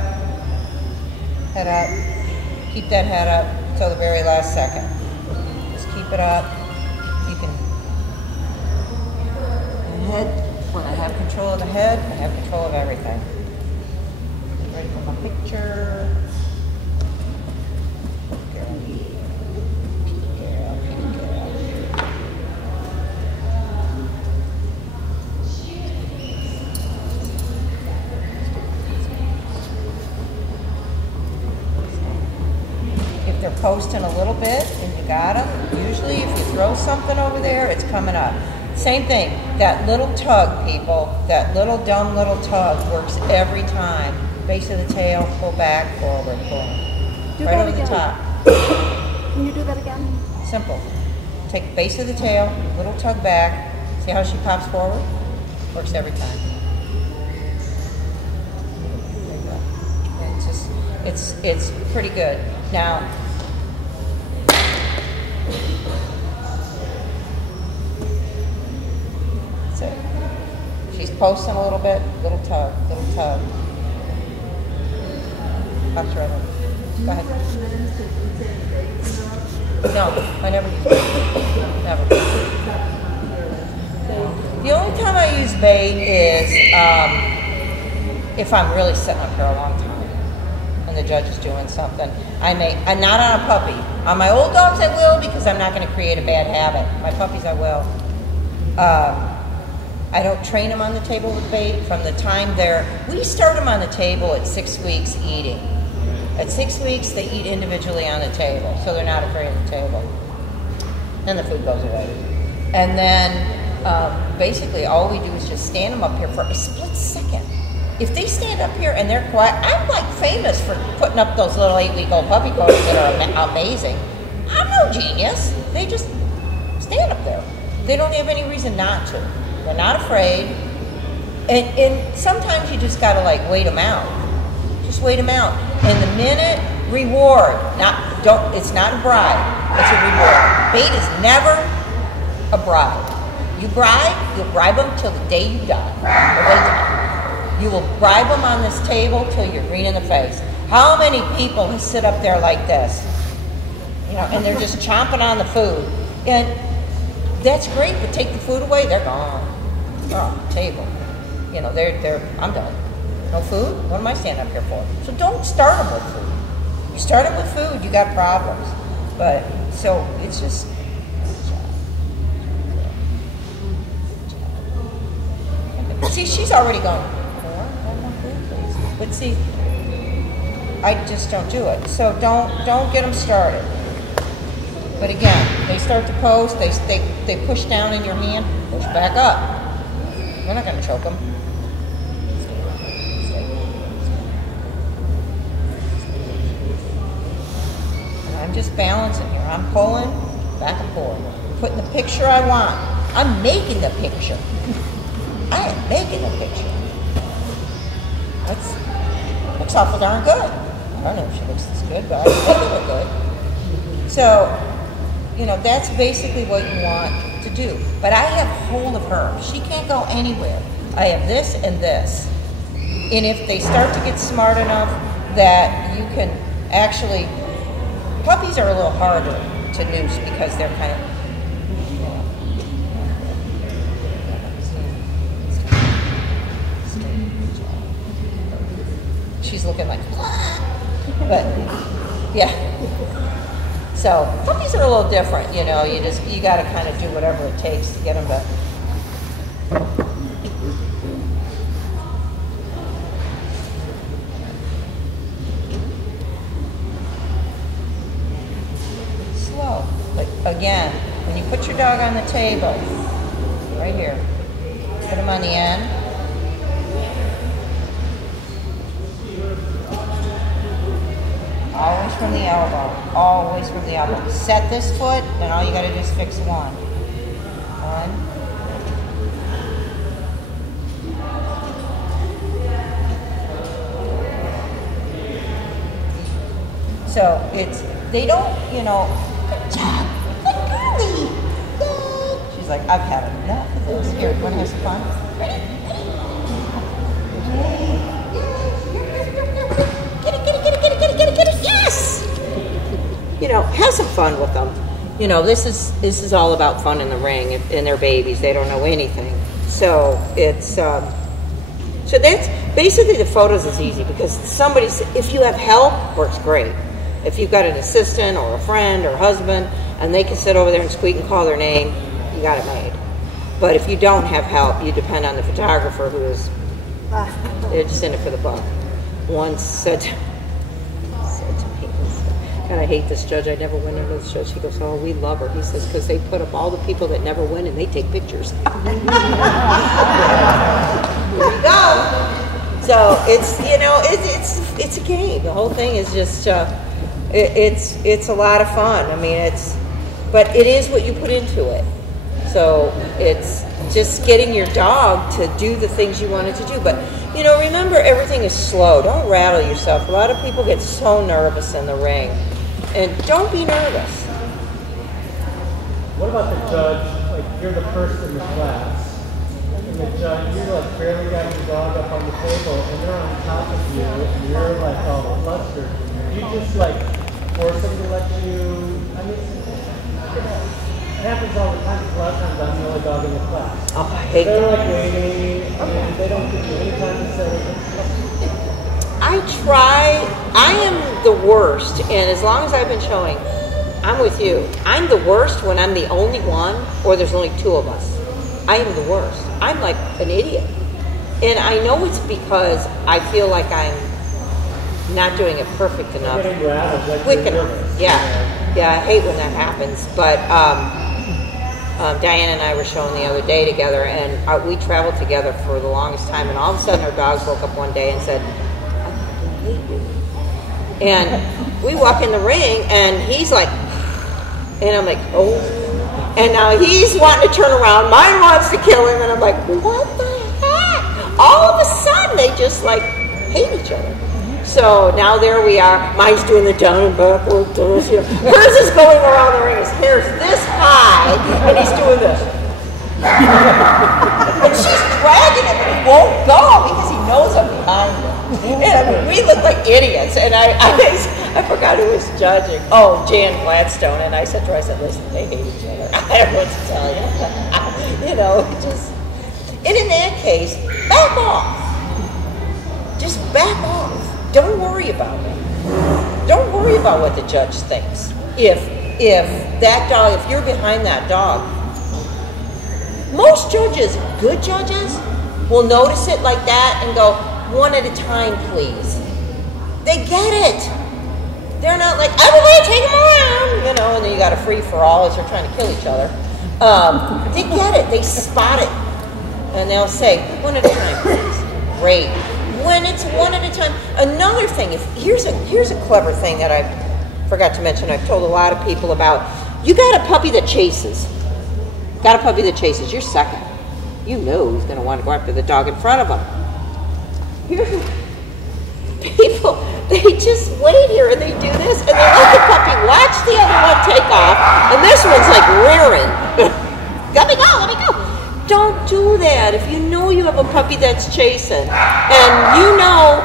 keep that head up until the very last second. Just keep it up. You can, the head, when I have control of the head, I have control of everything. Get ready for my picture. They're posting a little bit and you got them. Usually if you throw something over there, it's coming up. Same thing, that little tug, people, that little dumb little tug works every time. Base of the tail, pull back, forward, pull. Right over the top. Can you do that again? Simple. Take base of the tail, little tug back. See how she pops forward? Works every time. There you go. It's pretty good. Now, that's it. She's posting a little bit, little tug, little tug. Pops right over. Go ahead. No, I never use bait. Never. The only time I use bait is if I'm really sitting up here a long time and the judge is doing something. I'm not on a puppy. On my old dogs I will, because I'm not going to create a bad habit. My puppies I will. I don't train them on the table with bait from the time we start them on the table at 6 weeks eating. At 6 weeks, they eat individually on the table, so they're not afraid of the table. Then the food goes away. And then, basically, all we do is just stand them up here for a split second. If they stand up here and they're quiet, I'm like famous for putting up those little 8-week-old puppy coats that are amazing. I'm no genius. They just stand up there. They don't have any reason not to. They're not afraid. And sometimes you just got to, like, wait them out. Just wait them out. And the minute, reward. It's not a bribe. It's a reward. Bait is never a bribe. You'll bribe them till the day you die. You will bribe them on this table till you're green in the face. How many people sit up there like this? You know, and they're just chomping on the food. And that's great, but take the food away, they're gone. They're off the table. You know, I'm done. No food? What am I standing up here for? So don't start them with food. You start them with food, you got problems. But, so it's just, see, she's already gone. But see, I just don't do it. So don't get them started. But again, they start to pose, they push down in your hand, push back up. We're not going to choke them. And I'm just balancing here. I'm pulling back and forth. Putting the picture I want. I'm making the picture. I am making a picture. Looks awful darn good. I don't know if she looks this good, but I think it look good. So, you know, that's basically what you want to do. But I have hold of her. She can't go anywhere. I have this and this. And if they start to get smart enough that you can actually, puppies are a little harder to noose because they're kind of, she's looking like, but yeah. So puppies are a little different, you know. You got to kind of do whatever it takes to get them to. Slow, but again, when you put your dog on the table, right here, put him on the end. Always from the elbow. Always from the elbow. Set this foot, and all you got to do is fix one. One. So they don't, you know, good job. Good girlie. Yay. She's like, I've had enough of this. Here, want to have some fun? Ready? Yes! You know, have some fun with them. You know, this is all about fun in the ring, and they're babies. They don't know anything. So it's so that's basically the photos is easy because if you have help, works great. If you've got an assistant or a friend or husband and they can sit over there and squeak and call their name, you got it made. But if you don't have help, you depend on the photographer who is they're just in it for the buck. Once said to me, God, I hate this judge. I never went into this judge. He goes, oh, we love her. He says, because they put up all the people that never win and they take pictures. Here we go. So it's, you know, it's a game. The whole thing is just, it's a lot of fun. I mean, but it is what you put into it. So it's just getting your dog to do the things you want it to do. But, you know, remember, everything is slow. Don't rattle yourself. A lot of people get so nervous in the ring. And don't be nervous. What about the judge? Like, you're the first in the class. And the judge, you like barely got your dog up on the table, and they're on top of you, and you're like all flustered. You just like force them to let you, I mean, it happens all the time. A lot of times I'm the only dog in the class. Oh, I hate They're that. like waiting, and they don't give you any time to say. I am the worst, and as long as I've been showing, I'm with you. I'm the worst when I'm the only one, or there's only two of us. I am the worst. I'm like an idiot. And I know it's because I feel like I'm not doing it perfect enough. Getting rattled, like Quick you're enough. nervous. Yeah, I hate when that happens. But Diane and I were showing the other day together, and we traveled together for the longest time, and all of a sudden our dogs woke up one day and said, and we walk in the ring, and he's like, and I'm like, oh. And now he's wanting to turn around. Mine wants to kill him, and I'm like, what the heck? All of a sudden, they just like hate each other. So now there we are. Mine's doing the down and backward. Hers is going around the ring. His hair's this high, and he's doing this. And she's dragging him, and he won't go because he knows I'm behind him. And I mean, we look like idiots. And I forgot who was judging. Oh, Jan Gladstone. And I said to her, I said, listen, they hate each other. I don't know what to tell you. You know, just, and in that case, back off. Just back off. Don't worry about it. Don't worry about what the judge thinks. If that dog, if you're behind that dog, most judges, good judges, will notice it like that and go, one at a time, please. They get it. They're not like, everybody take them around, you know, and then you got a free-for-all as they're trying to kill each other. They get it. They spot it. And they'll say, one at a time, please. Great. When it's one at a time. Another thing, here's a clever thing that I forgot to mention, I've told a lot of people about. You got a puppy that chases. Got a puppy that chases. You're second. You know he's going to want to go after the dog in front of him. Here's people, they just wait here and they do this and they let the puppy watch the other one take off and this one's like rearing. Let me go. Don't do that. If you know you have a puppy that's chasing and you know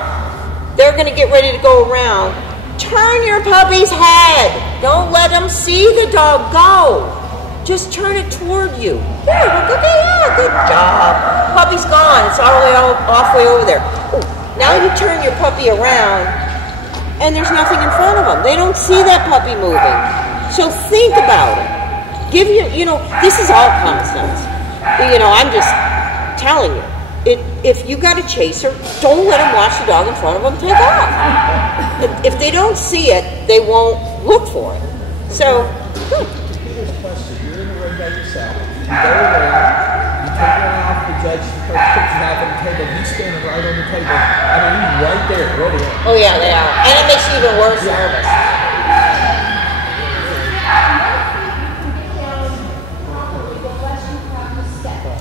they're going to get ready to go around, turn your puppy's head. Don't let them see the dog go. Just turn it toward you. There, good job. Puppy's gone. It's all the way halfway over there. Ooh, now you turn your puppy around, and there's nothing in front of them. They don't see that puppy moving. So think about it. This is all common sense. I'm just telling you. If you got a chaser, don't let them watch the dog in front of them take off. If they don't see it, they won't look for it. So, good. By yourself. You go around, you take one off the judge, the first puts it out on the table, he's standing right on the table. I mean, he's right there, ready. Oh yeah, they are. And it makes you even worse nervous.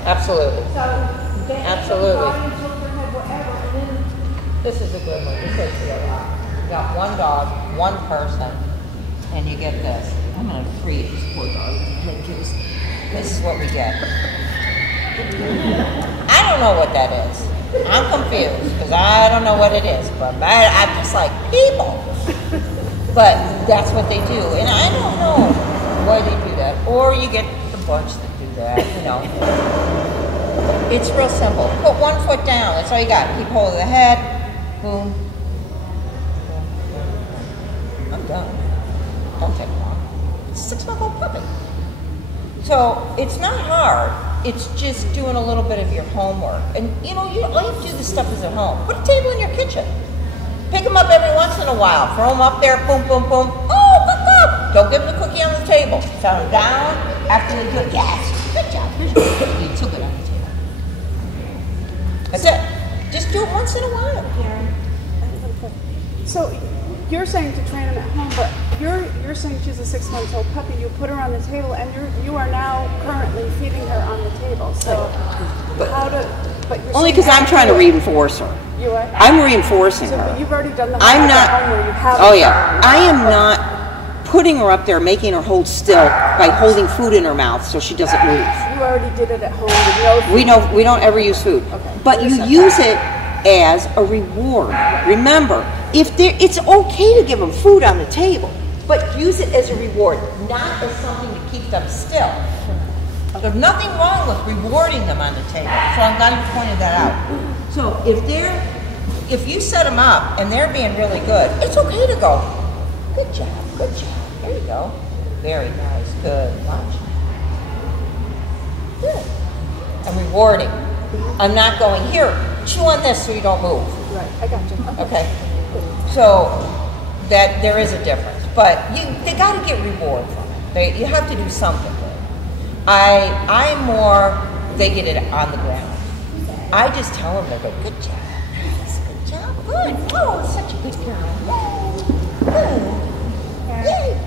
Absolutely. Absolutely. This is a good one. This is the other one. You got one dog, one person, and you get this. I'm going to free this poor dog. This is what we get. I don't know what that is. I'm confused because I don't know what it is. But I'm just like, people. But that's what they do. And I don't know why they do that. Or you get the bunch that do that, It's real simple. Put 1 foot down. That's all you got. Keep hold of the head. Boom. I'm done. Don't take long. It's a 6-month-old puppy. So it's not hard. It's just doing a little bit of your homework. And all you have to do this stuff is at home. Put a table in your kitchen. Pick them up every once in a while. Throw them up there. Boom, boom, boom. Oh, look. Don't give them the cookie on the table. Set them down after they do it. Yes. Good job. Here's your cookie. You took it on the table. That's it. Just do it once in a while. So you're saying to train them at home, but you're saying she's a 6-month-old puppy. You put her on the table, and you are now currently feeding her on the table. So but you're Only because I'm trying to reinforce her. You are. I'm reinforcing her. But you've already done the I'm not. at home where you have. Oh yeah, I am not putting her up there, making her hold still by holding food in her mouth so she doesn't move. You already did it at home with no food. We don't ever use food, but you use it as a reward. Remember, it's okay to give them food on the table, but use it as a reward, not as something to keep them still. There's nothing wrong with rewarding them on the table. So I'm glad you pointed that out. So if you set them up and they're being really good, it's okay to go, good job. There you go. Very nice. Good. Watch. Good. I'm rewarding. I'm not going, here, chew on this so you don't move. Right, I got you. Okay. So that there is a difference. But they got to get reward from it. You have to do something with it. I'm more, they get it on the ground. I just tell them, they go, good job. Nice, good job. Good. Oh, such a good girl. Good. Yay.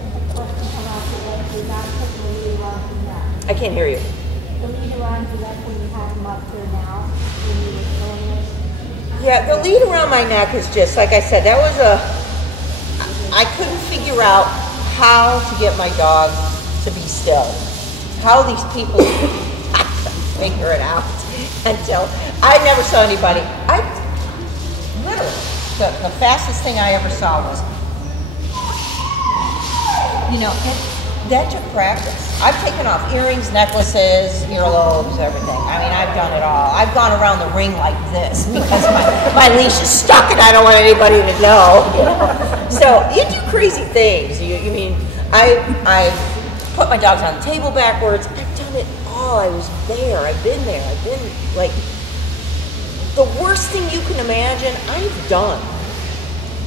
I can't hear you. The lead around you, that's when you have them up there now, when you were doing it. Yeah, the lead around my neck is just, like I said, I couldn't figure out how to get my dog to be still. How these people, I couldn't figure it out until I never saw anybody. remember, the fastest thing I ever saw was, that took practice. I've taken off earrings, necklaces, earlobes, everything. I mean, I've done it all. I've gone around the ring like this because my leash is stuck and I don't want anybody to know. So you do crazy things. I put my dogs on the table backwards. I've done it all. I was there. I've been there. I've been like, the worst thing you can imagine, I've done.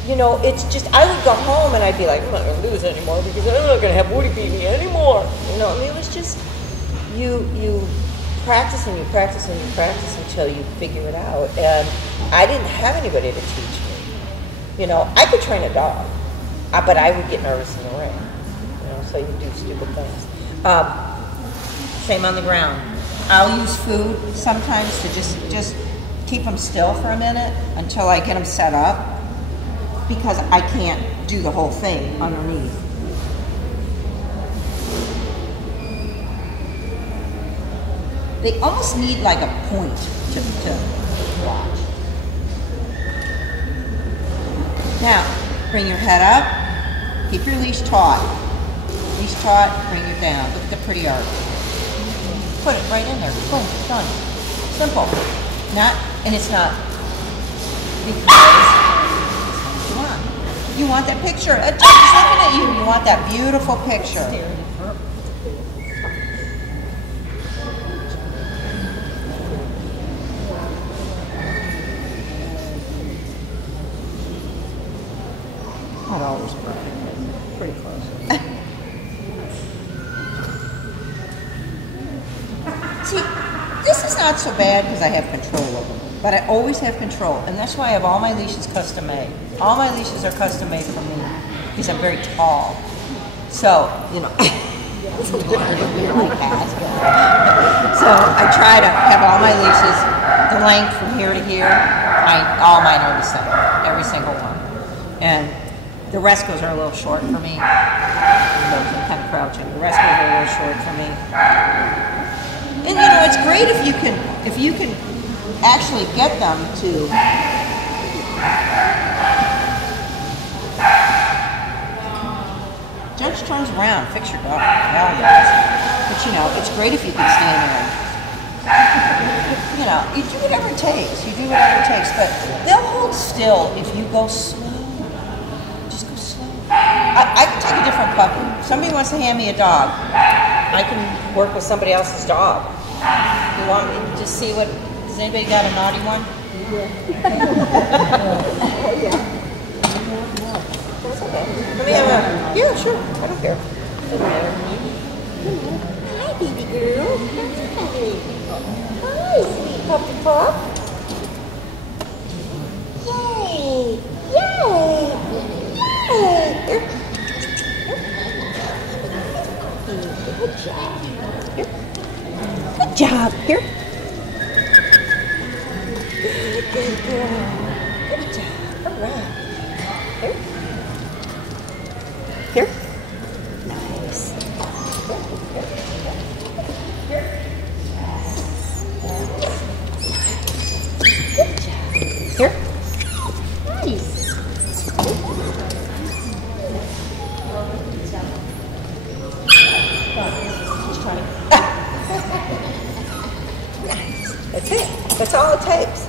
It's just, I would go home and I'd be like, I'm not going to do this anymore because I'm not going to have Woody beat me anymore. It was just, you practice and you practice and you practice until you figure it out. And I didn't have anybody to teach me. I could train a dog, but I would get nervous in the ring. So you do stupid things. Same on the ground. I'll use food sometimes to just keep them still for a minute until I get them set up, because I can't do the whole thing underneath. They almost need like a point to watch. Now, bring your head up, keep your leash taut. Leash taut, bring it down. Look at the pretty arc. Put it right in there. Boom, done. Simple. It's not because you want that picture. A judge is looking at you. You want that beautiful picture. Not always perfect, but pretty close. See, this is not so bad because I have control over them. But I always have control, and that's why I have all my leashes custom made. All my leashes are custom made for me because I'm very tall. So, So I try to have all my leashes, the length from here to here. All mine are the same, every single one. And the Rescos are a little short for me. Those are kind of crouching. The Rescos are a little short for me. And it's great if you can actually get them to Judge turns around, fix your dog. Hell yes. But it's great if you can stand there and, you do whatever it takes. You do whatever it takes, but they'll hold still if you go slow. Just go slow. I can take a different puppy. If somebody wants to hand me a dog, I can work with somebody else's dog. You want me to just see what? Has anybody got a naughty one? Yeah. That's okay. Let me have a. Yeah, sure. I don't care. Doesn't matter. Hi, baby girl. Hi, sweet puppy pup. Yay! Yay! Yay! Good job. Here. Good job. Here. Good girl. Good job. All right. Here. Here. Nice. Here. Good job. Here. Nice. Just trying to. Nice. That's it. That's all it takes.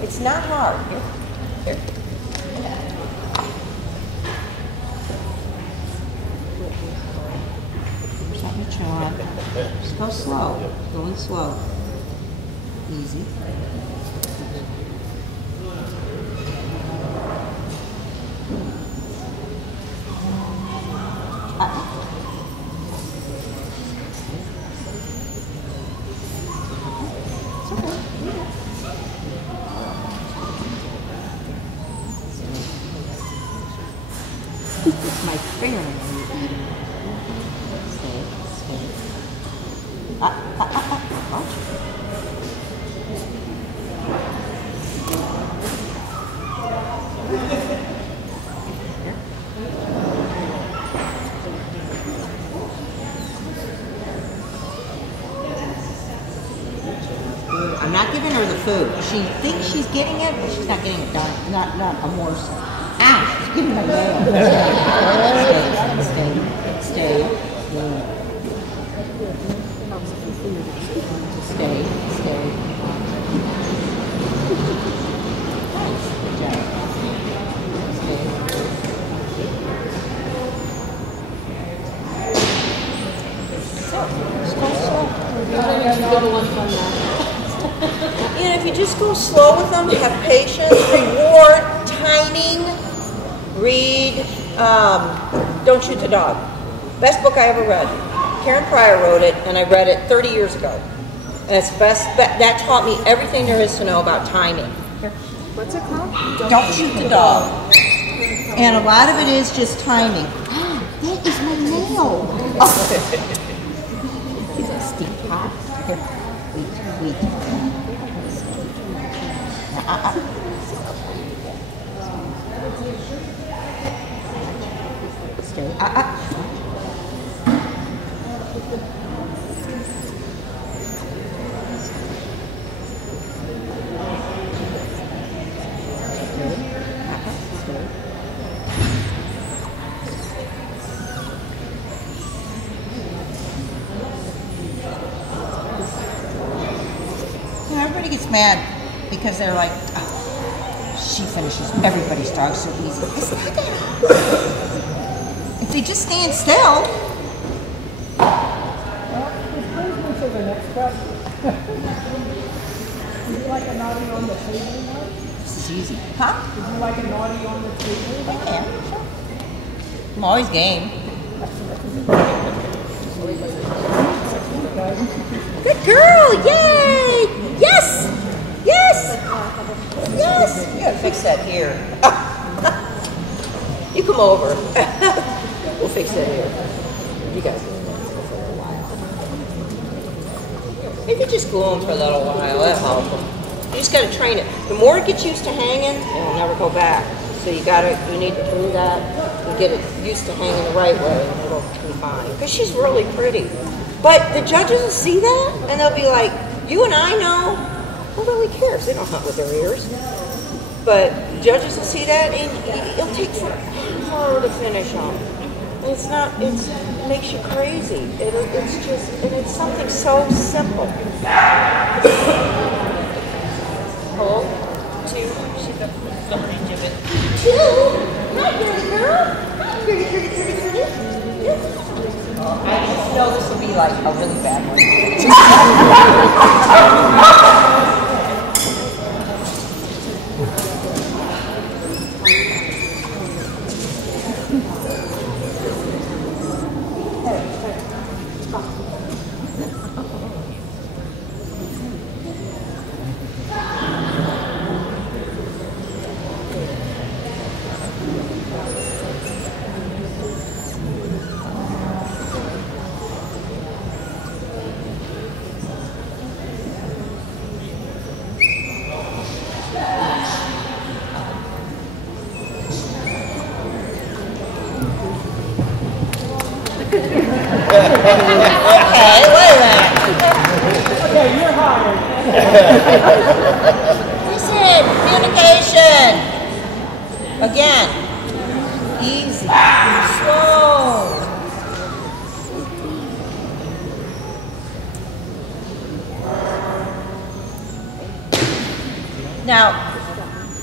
It's not hard. Here. Here. Something to chew on. Just go slow. Going slow. Easy. It's my fingernail you're eating. Stay. Watch. I'm not giving her the food. She thinks she's getting it, but she's not getting it done. Not a morsel. Ow, she's getting my nail. Stay. Stay. Good job. Stay. And if you just go slow with them, have patience, reward, timing, read, Don't Shoot the Dog. Best book I ever read. Karen Pryor wrote it, and I read it 30 years ago. And it's best. That taught me everything there is to know about timing. What's it called? Don't shoot the dog. And a lot of it is just timing. Ah, that is my nail. Oh. Steve hot. Here. Wait. Stay. Everybody gets mad because they're like, oh, she finishes everybody's dog so easy. It's not that hard. If they just stand still. Well, this brings me to the next question. Would you like a naughty on the table now? This is easy. Huh? Would you like a naughty on the table? Yeah, sure. I'm always game. Good girl! Yay! Yes! You gotta fix that here. You come over. We'll fix that here. You guys will for a little while. Maybe just glue them for a little while. That'll help them. You just gotta train it. The more it gets used to hanging, it'll never go back. So you need to do that and get it used to hanging the right way, and it'll be fine. Because she's really pretty. But the judges will see that, and they'll be like, you and I know, who really cares? They don't hunt with their ears. But judges will see that, and it'll take forever to finish them. And it makes you crazy. It's something so simple. Hold. 2. She's a little exhibit. 2? Hi, pretty girl. Hi, pretty. I just know this will be like a really bad one. Okay, wait a minute. Okay, you're hired. Listen, communication. Again, easy, slow. Now,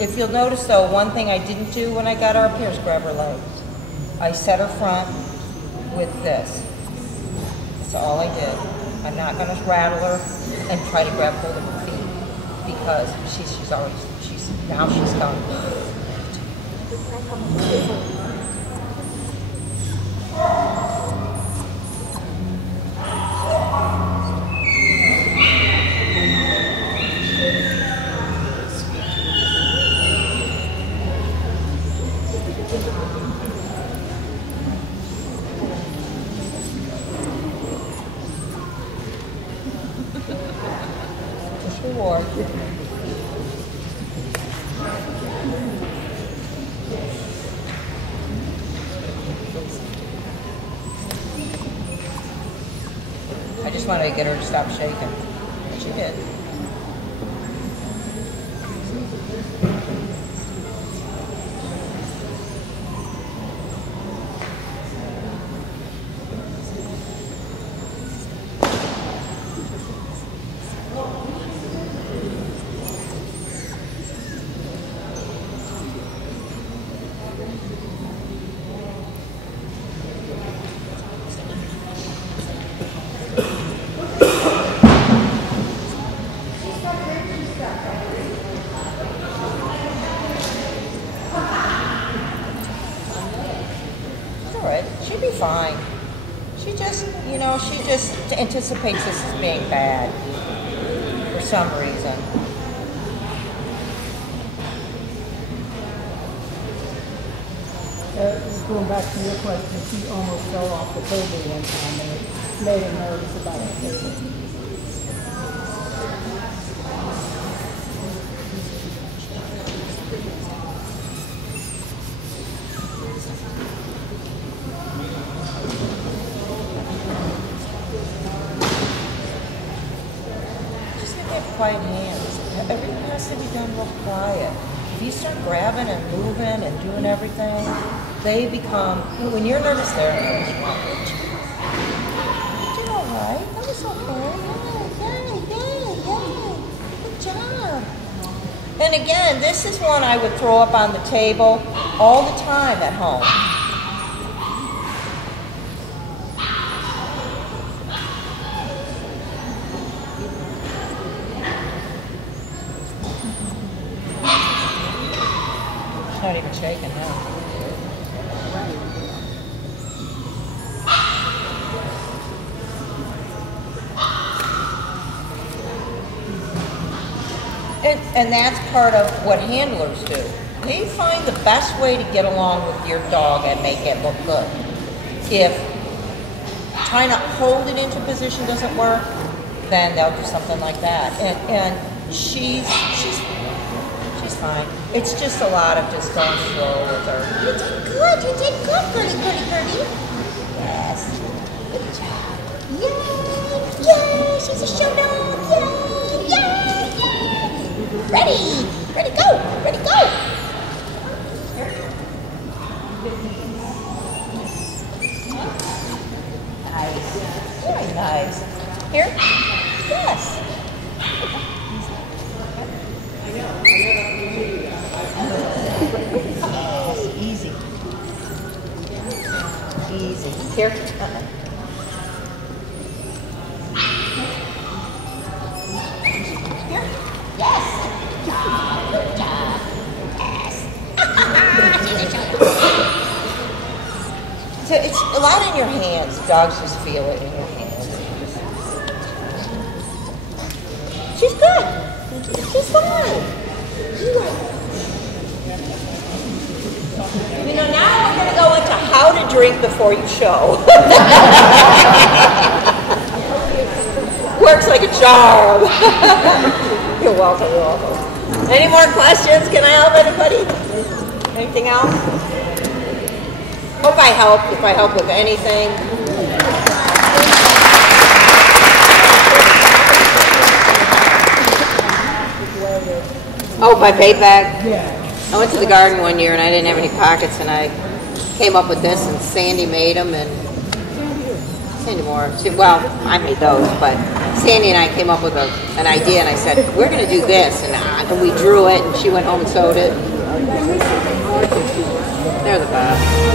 if you'll notice though, one thing I didn't do when I got her up here is grab her legs. I set her front with this. That's all I did. I'm not going to rattle her and try to grab hold of her feet because now she's gone. Reward. I just wanted to get her to stop shaking. She did. She'd be fine. She just, you know, she just anticipates this as being bad for some reason. Just going back to your question, she almost fell off the table one time and it made her nervous about the table. Quiet hands. Everything has to be done real quiet. If you start grabbing and moving and doing everything, they become, when you're nervous, they're nervous. You did all right. That was okay. Yay. Good job. And again, this is one I would throw up on the table all the time at home. Not even shaking now. And that's part of what handlers do. They find the best way to get along with your dog and make it look good. If trying to hold it into position doesn't work, then they'll do something like that. And she's fine. It's just a lot of just going slow with her. You did good, Gertie. Yes, good job. Yay, she's a show dog. Yay. Ready, go. Nice, very nice. Here, yes. Easy. Here. Here. Yes. Good job. Yes. So it's a lot in your hands. Dogs just feel it in your hands. She's good. She's fine. You know, now we're going to go into how to drink before you show. Works like a charm. You're welcome. Any more questions? Can I help anybody? Anything else? Hope I helped, if I help with anything. Oh, my bait bag? Yeah. I went to the garden one year and I didn't have any pockets and I came up with this and Sandy made them and Sandy Moore, well, I made those, but Sandy and I came up with an idea and I said, we're going to do this and we drew it and she went home and sewed it. They're the best.